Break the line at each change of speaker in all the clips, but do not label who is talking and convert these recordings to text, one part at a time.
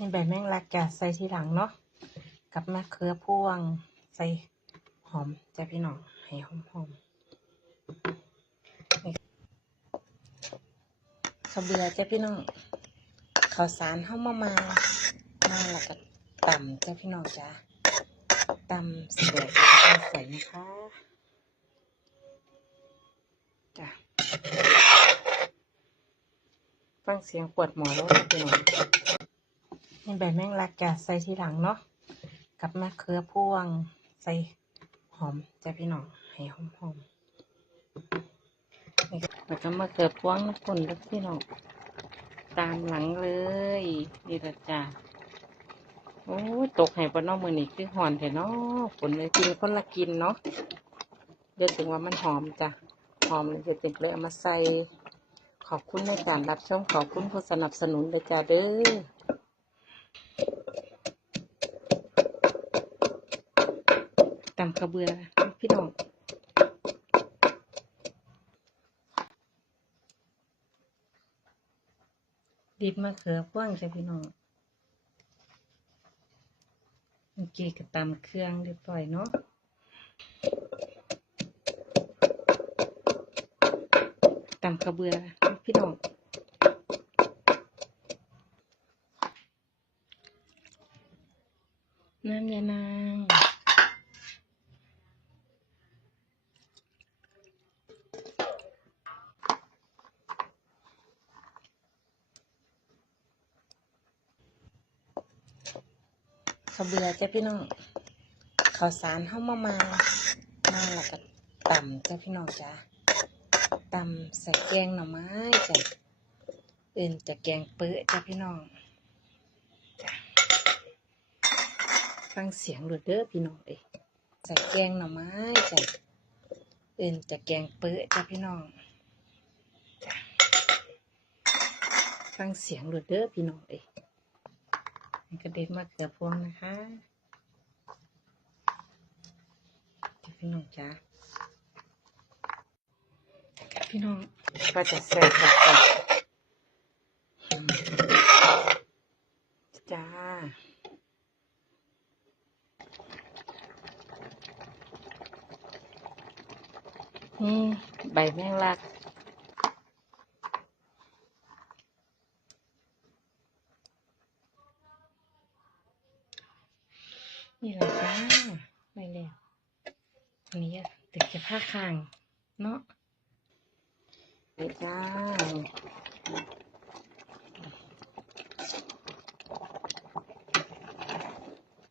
นี่ใบแมงลักจะใส่ทีหลังเนาะกับมะเขือพวงใส่หอมจ้ะพี่น้องให้หอมหอมข้าวเบื่อจ้ะพี่น้องข้าวสารเข้ามามามาแล้วก็ต่ำจ้ะพี่น้องจ้ะต่ำสร็จแล้วก็ใส่นะคะจ้ะฟังเสียงปวดหมอแล้วพี่น้อง นี่ใบแมงลักจะใส่ทีหลังเนาะกับมะเขือพวงใส่หอมจ้ะพี่น้องให้หอมหอมแล้วก็มะเขือพวงน้ำข้นแล้วพี่น้องตามหลังเลยนี่ละจ้ะโอ้ตกให้ปนนอกมือนี่คือหอนแต่เนาะฝนเลยกินคนละกินเนาะเดี๋ยวถึงว่ามันหอมจ้ะหอมเลยจะติดเลยเอามาใส่ขอบคุณในการรับชมขอบคุณผู้สนับสนุนเลยจ้าเด้อ ตำกระเบือพี่น้องดิบมะเขือพ่วงจ้ะพี่น้องเมื่อกี้ก็ตำเครื่องเรียบร้อยเนาะตำกระเบือพี่น้อง น้ำยานาง ข้าวเบื่อ จ้ะพี่น้องข้าวสารเข้ามามามาแล้วก็ตำจ้ะพี่น้องจ้ะตำใส่แกงหน่อไม้จ้ะเอื่นจะแกงเปื้อจ้ะพี่น้องจ้ะฟังเสียงดูเด้อพี่น้องเอ้ยใส่แกงหน่อไม้จ้ะเอื่นจะแกงเปื้อจ้ะพี่น้องจ้ะฟังเสียงดูเด้อพี่น้องเอ้ยนี่ก็เด็ดมะเขือพวงนะคะจะ พี่น้องจ้าพี่น้องก็จะใส่แบบก่อนจ้านี่ใบแมงลัก นี่แหละจ้าไม่แล้วอันนี้ ตึกจะผ้าคางเนาะไปจ้า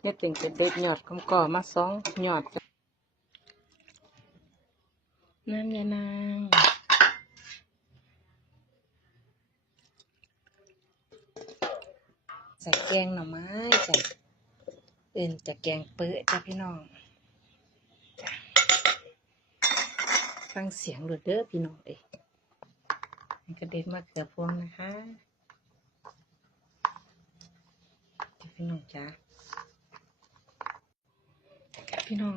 เนี่ยติ่งจะเด็ดหยอดกำก่อมาสองหยอดจ้ะน้ำยานางใส่แกงหน่อไม้จ้ะเอื่นจะแกงเปื้อจ้ะพี่น้องจ้ะ ฟังเสียงดูเด้อพี่น้องเอ้ยนี่ก็เด็ดมะเขือพวงนะคะพี่น้องจ้าพี่น้อง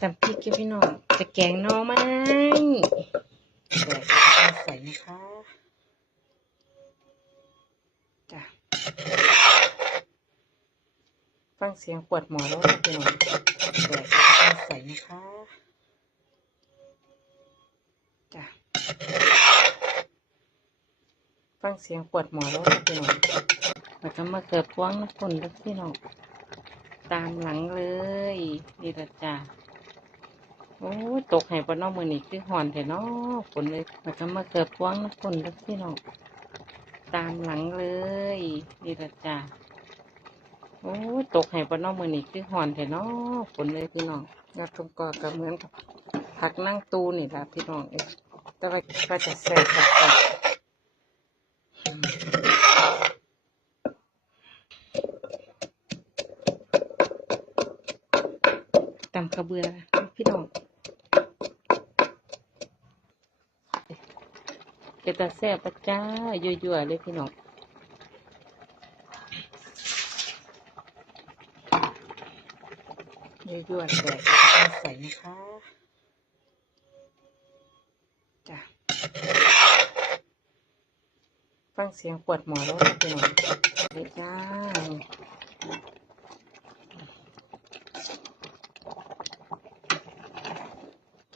ตำพริกจ้ะพี่น้องจะแกงน่อไม้เดี๋ยวจะใส่นะคะ จ้ะ ฟังเสียงปวดหมอแล้วจ้ะพี่น้องเดี๋ยวจะใส่นะคะจ้ะฟังเสียงปวดหมอแล้วจ้ะพี่น้องแล้วก็มาเกิดพวงน้ำคนแล้วพี่น้องตามหลังเลยนี่ละจ้ะโอ้ตกให้ปนนอกมือนี่คือหอนแต่เนาะฝนเลยแล้วก็มาเกิดพวงน้ำคนแล้วพี่น้องตามหลังเลยนี่ละจ้ะ โอ้ตกให้ปนนอกมือนี่คือหอนแต่เนาะฝนเลยพี่น้องยอดชมกอก็เหมือนกับผักนั่งตูนี่แหละพี่น้องเอ้ยแต่ว่าก็จะแซ่บแบบก่อนตำกระเบือพี่น้องเป็นตาแซ่บปะจ้ายั่วๆเลยพี่น้อง ยั่วๆใส่ใส่นะคะจ้ะฟังเสียงปวดหมอแล้วพี่น้องเด็กจ้า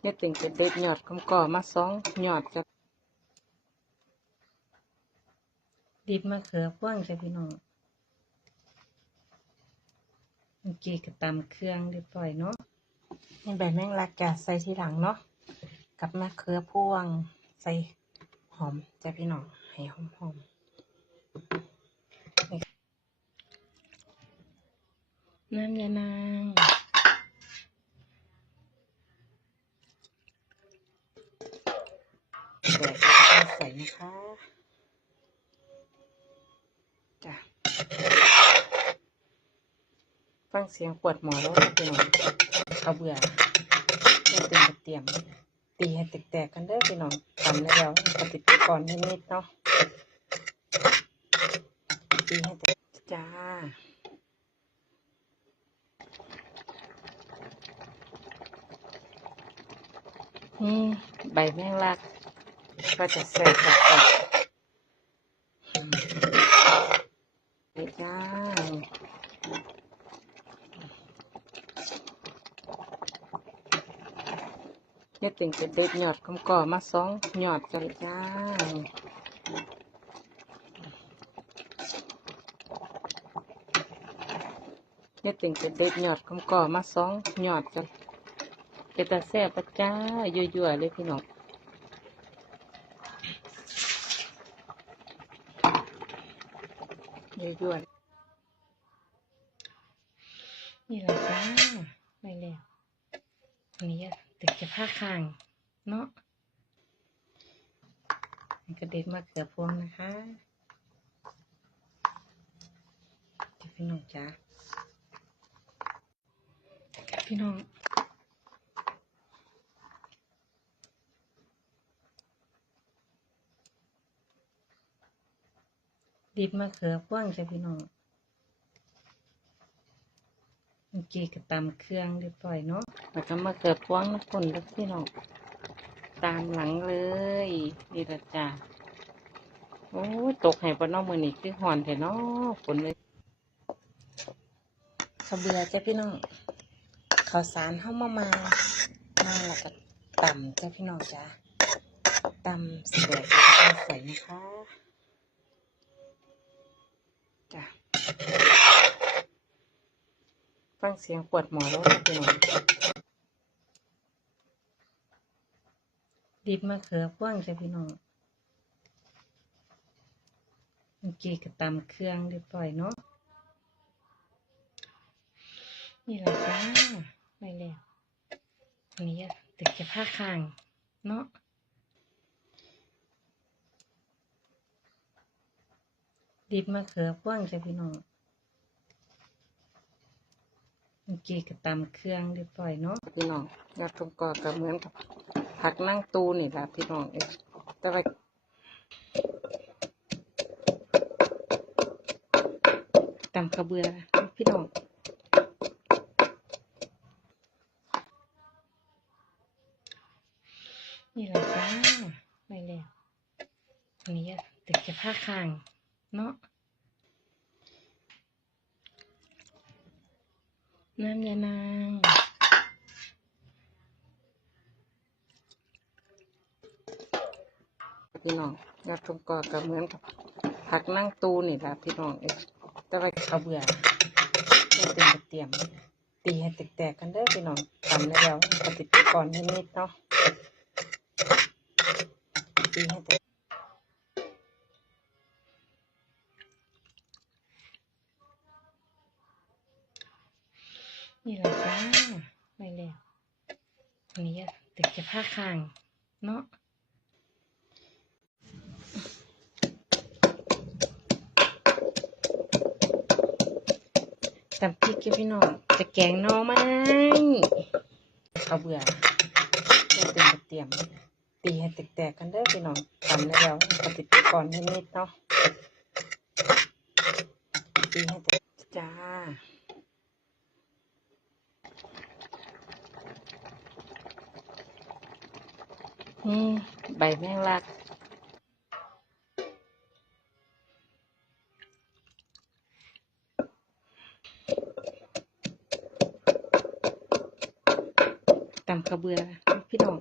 เนี่ยติ่งจะเด็ดหยอดคำก่อมาสองหยอดจะดิบมะเขือพ่วงจ้ะพี่น้อง เมื่อกี้ก็ตำเครื่องเรียบร้อยเนาะนี่ใบแมงลักจะใส่ทีหลังเนาะกับมะเขือพ่วงใส่หอมจ้ะพี่น้องให้หอมหอมๆนี่น้ำยานางเดี๋ยวจะใส่นะคะจ้ะฟั งเสียงปวดหมอแล้วพี่น้องเขาเบื่อไม่ตื่นมเตรียม ตีให้แตกๆกันเด้อพี่น้องทำแล้วปฏิบัติก่อนนิดๆเนาะตีให้แตกจ้าอืมใบแมงลักก็จะใส่กับกับอืมนี่จ้า เนี่ยติ่งจะเด็ดหยอดคำก่อมาสองหยอดกันจ้าเนี่ยติ่งจะเด็ดหยอดคำก่อมาสองหยอดกันเป็นตาแซ่บปะจ้ายั่วๆเลยพี่น้องยั่วๆนี่แหละจ้าไม่แล้ว อันนี้อะ ตึกจะผ้างเนาะกระเด็นมาเกือบพวงนะคะเดี๋ยวพี่น้องจ้าพี่น้องดิบมะเขือพวงจ้ะพี่น้องเมื่อ กี้ก็ตำเครื่องเรียบร้อยเนาะแล้วก็มาเขือพวงน้ำฝนล้วพี่น้องตามหลังเลยนี่ละจ้าโอ้ตกให้ปะเน้องมือนี่คือหอนแท้เนาะฝนเลยขาเบือจ้ะพี่น้องข้าวสารเข้ามามามาแล้วก็ตำจ้ะพี่น้องจ้าตำสวยใส่นะคะจ้ะ ฟังเสียงปวดหมอแล้วพี่น้องดิบมะเขือพ่วงจ้ะพี่น้องเมื่อกี้ก็ตำเครื่องเรียบร้อยเนาะนี่แหละจ้าไม่แล้วอันนี้อะตึกจะผ้าคางเนาะดิบมะเขือพ่วงจ้ะพี่น้อง เมื่อกี้ก็ตำเครื่องเรียบร้อยเนาะพี่น้องยอดตรงกอก็เหมือนกับผักนั่งตูนี่แหละพี่น้องเอ้ยแต่ว่าตำขาวเบือพี่น้องนี่แหละจ้าไม่แล้วอันนี้อะตึกจะผ้าคาง เนาะ น้ำยานางพี่น้องยอดตรงกอก็เหมือนกับผักนั่งตูนี่แหละพี่น้องเอ้ยแต่ว่าเขาเบื่อไม่ตื่นมเตรียมตีให้แตกๆกันเด้อพี่น้องทำได้แล้วปฏิบัติก่อนนิดๆเนาะตีให้แต ผ้าคางเนาะตำพริกจ้ะพี่น้องจะแกงน่องไหมเขาเบื่อไม่ตื่นมเตรียมตีให้แตกๆกันเด้อพี่น้องทำได้แล้วปฏิบัติก่อนนิดๆเนาะตีให้แตกจ้า อืมใบแมงลัก ตำกระเบือ พี่น้อง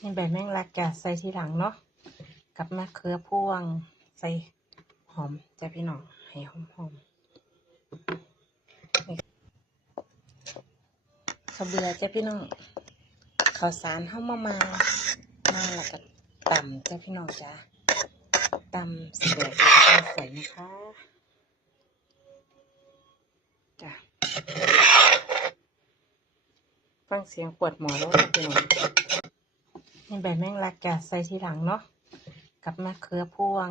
นี่ใบแมงลักจะใส่ทีหลังเนาะ กับมะเขือพวง ใส่หอมจ้ะพี่น้อง ให้หอมหอมนี่ กระเบือจ้ะพี่น้องข้าวสารเข้ามามามาแล้วก็ตำจ้ะพี่น้องจ้ะตำสร็จแล้วก็ใส่นะคะจ้ะฟังเสียงปวดหมอแล้วพี่น้องนี่ใบแมงลักจะใส่ทีหลังเนาะกับมะเขือพวง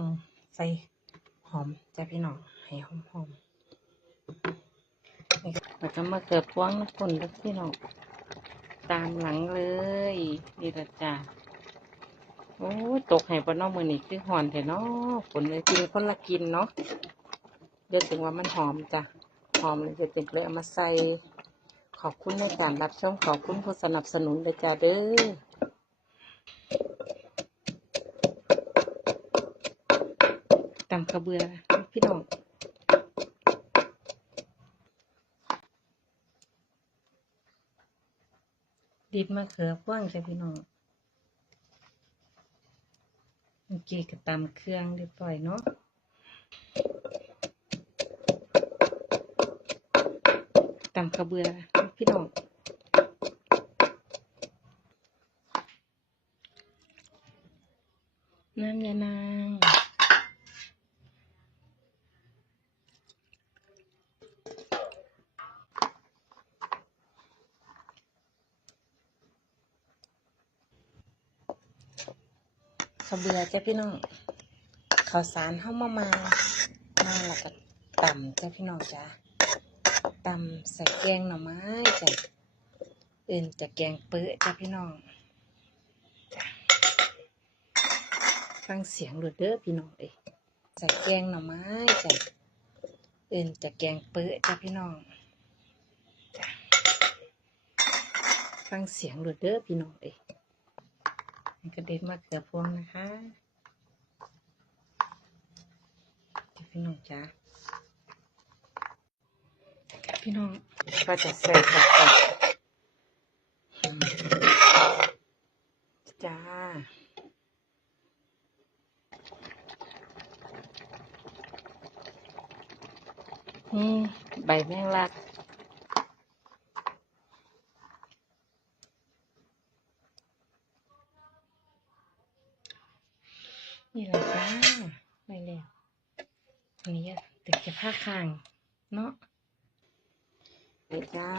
ใส่หอมจ้ะพี่น้องให้หอมหอม แล้วก็มะเขือพวงนะคนล้วพี่น้องตามหลังเลยนี่ละจ้ะโอ้ตกให้ปนน้องมือนี่คือหอนแต่เนาะฝนเลยกินคนละกินเนาะเดี๋ยวถึงว่ามันหอมจ้ะหอมเลยจะติดเลยเอามาใส่ขอบคุณในการรับชมขอบคุณผู้สนับสนุนเลยจ้าเด้อตำกระเบือพี่น้อง ดิบมะเขือพ่วงจ้ะพี่น้องเมื่อกี้ก็ตำเครื่องเรียบร้อยเนาะตำกระเบือพี่น้อง น้ำยานาง กระเบือ จ้ะพี่น้องข้าวสารเข้ามามามาแล้วก็ตำจ้ะพี่น้องจ้ะตำใส่แกงหน่อไม้จ้ะอื่นจะแกงเปื้อจ้ะพี่น้องจ้ะฟังเสียงดูเด้อพี่น้องเอ้ใส่แกงหน่อไม้จ้ะอื่นจะแกงเปื้อจ้ะพี่น้องจ้ะฟังเสียงดูเด้อพี่น้องเอ้ยนี่ก็เด็ดมะเขือบพวงนะคะจ้ะ พี่น้องจ้ะพี่น้องก็จะใส่ผักก่อนจ้านี่ใบแมงลัก นี่แหละจ้าไปแล้วอันนี้ ตึกจะผ้างเนาะไปจ้า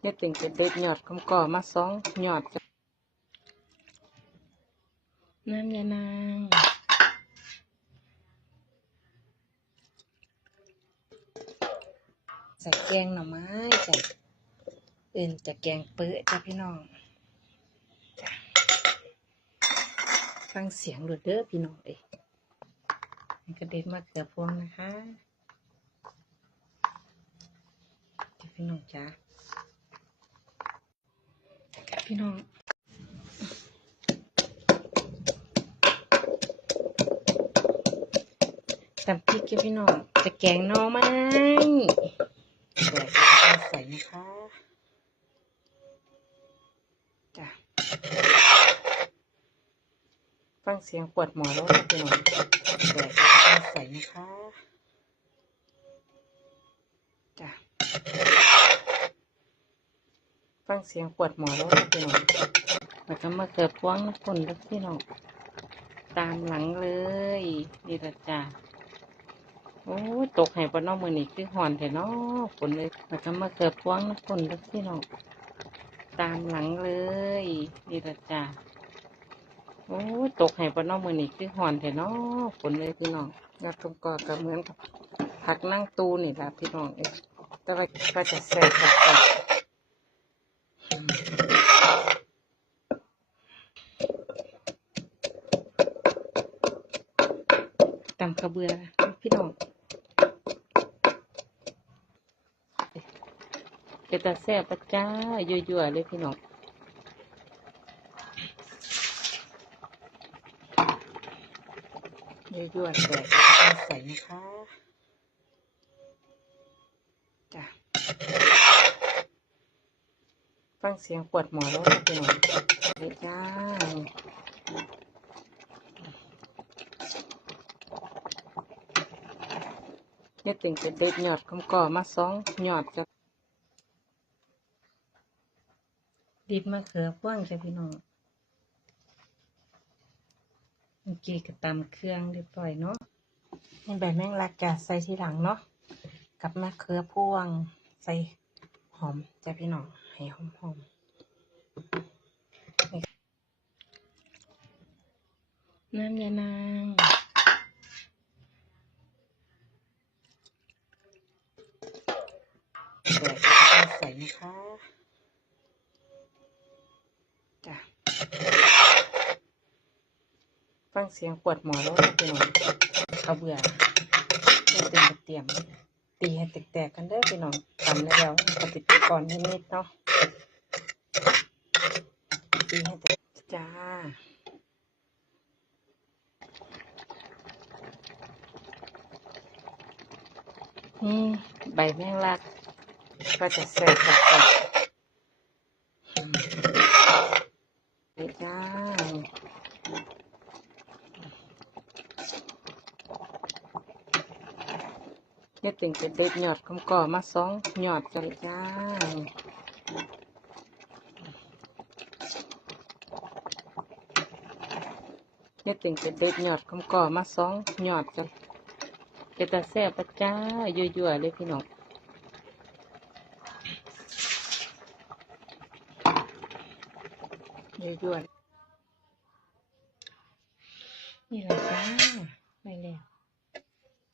เนี่ยติ่งจะเด็ดหยอดคำก่อมาสองหยอดจ้ะน้ำยานางใส่แกงหน่อไม้จ้ะอื่นจะแกงเปื้อจ้ะพี่น้องจ้ะ ฟังเสียงดูเด้อพี่น้องเอ้ยนี่ก็เด็ดมะเขือพวงนะคะพี่น้องจ้าพี่น้องตำพริกกับพี่น้องจะแกงหน่อไม้เดี๋ยวจะใส่นะคะจ้ะ ฟังเสียงปวดหมอแล้วนะพี่น้องเดี๋ยวจะใส่นะคะจ้ะฟังเสียงปวดหมอแล้วนะพี่น้องแล้วก็มาเกิดพวงนะคนแล้วพี่น้องตามหลังเลยนี่ละจ้ะโอ้ตกให้ปนองมือนี่คือหอนแต่น้อฝนเลยแล้วก็มาเกิดพวงนะคนแล้วพี่น้องตามหลังเลยนี่ละจ้ะ โอ้ตกให้ปน้องมือนี่คือหอนแต่น้อฝนเลยพี่น้องงาตรงกอก็เหมือนกับผักนั่งตูนี่แหละพี่น้องเองแต่ว่าก็จะแส่บแบบตำกระเบือพี่น้องเป็นตาแซ่บปะจ้ายั่วๆเลยพี่น้อง ยั่วๆแต่ไม่ใส่นะคะจ้ะฟังเสียงปวดหมอแล้วนะพี่น้องเลยจ้าเนี่ยติ่งจะเด็ดหยอดคำก่อมาสองหยอดจะดิบมะเขือพ่วงจ้ะพี่น้อง เมื่อกี้ก็ตำเครื่องเรียบร้อยเนาะนี่ใบแมงลักจะใส่ทีหลังเนาะกับมะเขือพ่วง ใส่หอมจ้ะพี่น้องให้หอมหอมนี่น้ำยานางเดี๋ยวจะใส่นะคะ จ้ะ ฟังเสียงปวดหมอแล้วนะพี่น้องเขาเบื่อไม่เต็มเตรียม ตีให้แตกๆกันเด้อพี่น้องทำแล้วปฏิบัติก่อนนิดๆเนาะตีให้แตกจ้าอืมใบแมงลักก็จะใส่ผักกาดอืม นี่จ้า เนี่ยติ่งจะเด็ดหยอดคำก่อมาสองหยอดกันจ้าเนี่ยติ่งจะเด็ดหยอดคำก่อมาสองหยอดกันเป็นตาแซ่บปะจ้ายั่วๆเลยพี่น้องยั่วๆนี่แหละจ้าไม่แล้ว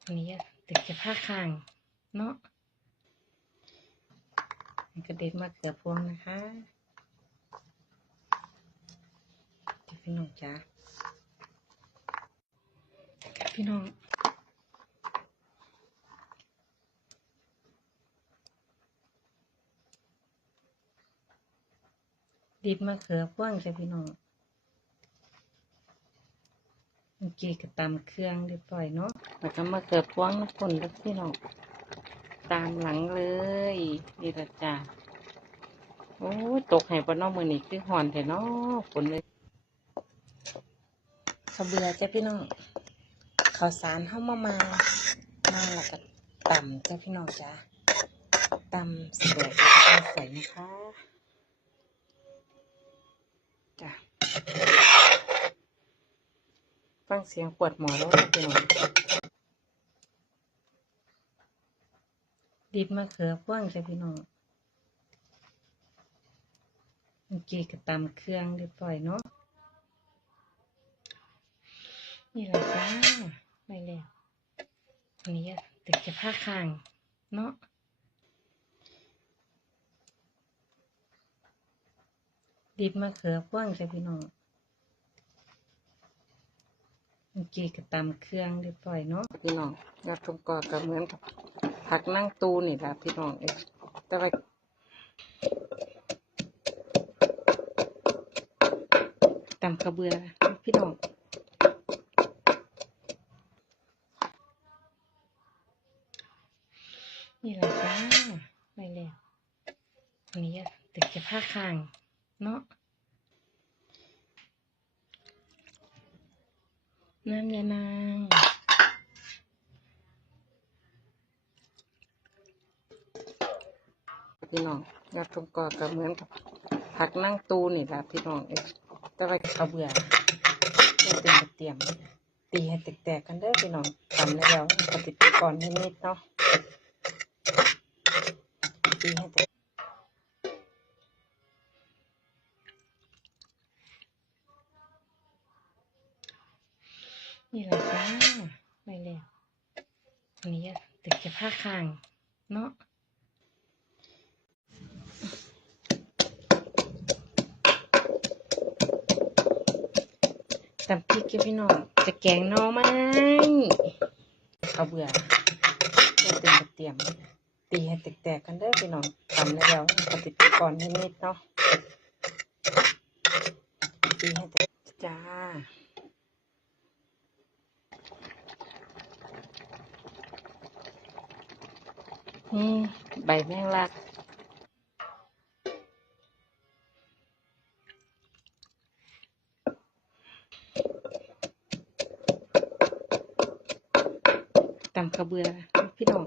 อันนี้ ตึกจะผ้างเนาะกระเด็นมาเกือบพวงนะคะจะพี่น้องจ้าพี่น้องดิบมะเขือพ่วงจ้ะพี่น้อง เกี้ก็ตำเครื่องเรียบร้อยเนาะแล้วก็มะเขือพ่วงน้ำฝนแล้วพี่น้องตามหลังเลยนี่ละจ้าโอ้ตกให้ปะเน้องมือนี่คือหอนแต่เนาะฝนเลยเขาเบื่อจ้ะพี่น้องข้าวสารเข้ามามามาแล้วก็ตำจ้ะพี่น้องจ้าตำสวยแล้วก็ใส่นะคะ ฟังเสียงปวดหมอแล้วนะพี่น้องดิบมะเขือพ่วงจ้ะพี่น้องเมื่อกี้ก็ตำเครื่องเรียบร้อยเนาะนี่แหละจ้าไม่แล้วอันนี้ตึกจะผ้าคางเนาะดิบมะเขือพ่วงจ้ะพี่น้อง เมื่อกี้ก็ตำเครื่องเรียบร้อยเนาะพี่น้องยอดชมกอก็เหมือนกับผักนั่งตูนี่แหละพี่น้องเอ้ยแต่ว่าตำขาวเบือพี่น้องนี่แหละจ้าไม่แล้วอันนี้ตึกจะผ้าคาง เนาะ น้ำยานางพี่น้องยอดชมกอก็เหมือนกับผักนั่งตูนี่แหละพี่น้องเอ้ยแต่ว่าเขาเบื่อไม่เต็มเตรียมตีให้แตกๆกันเด้อพี่น้องทำได้แล้วปฏิบัติก่อนนิดๆเนาะตีให้แต ข้างเนาะตำพริกกับพี่น้องจะแกงน้องไหมเอาเบื่อเตรียมเตรียมตีให้แตกๆกันเด้อพี่น้องทำแล้วปฏิทินก่อนนิดๆเนาะตีให้แตกจ้า นี่ใบแมงลัก ตำขะเบือพี่น้อง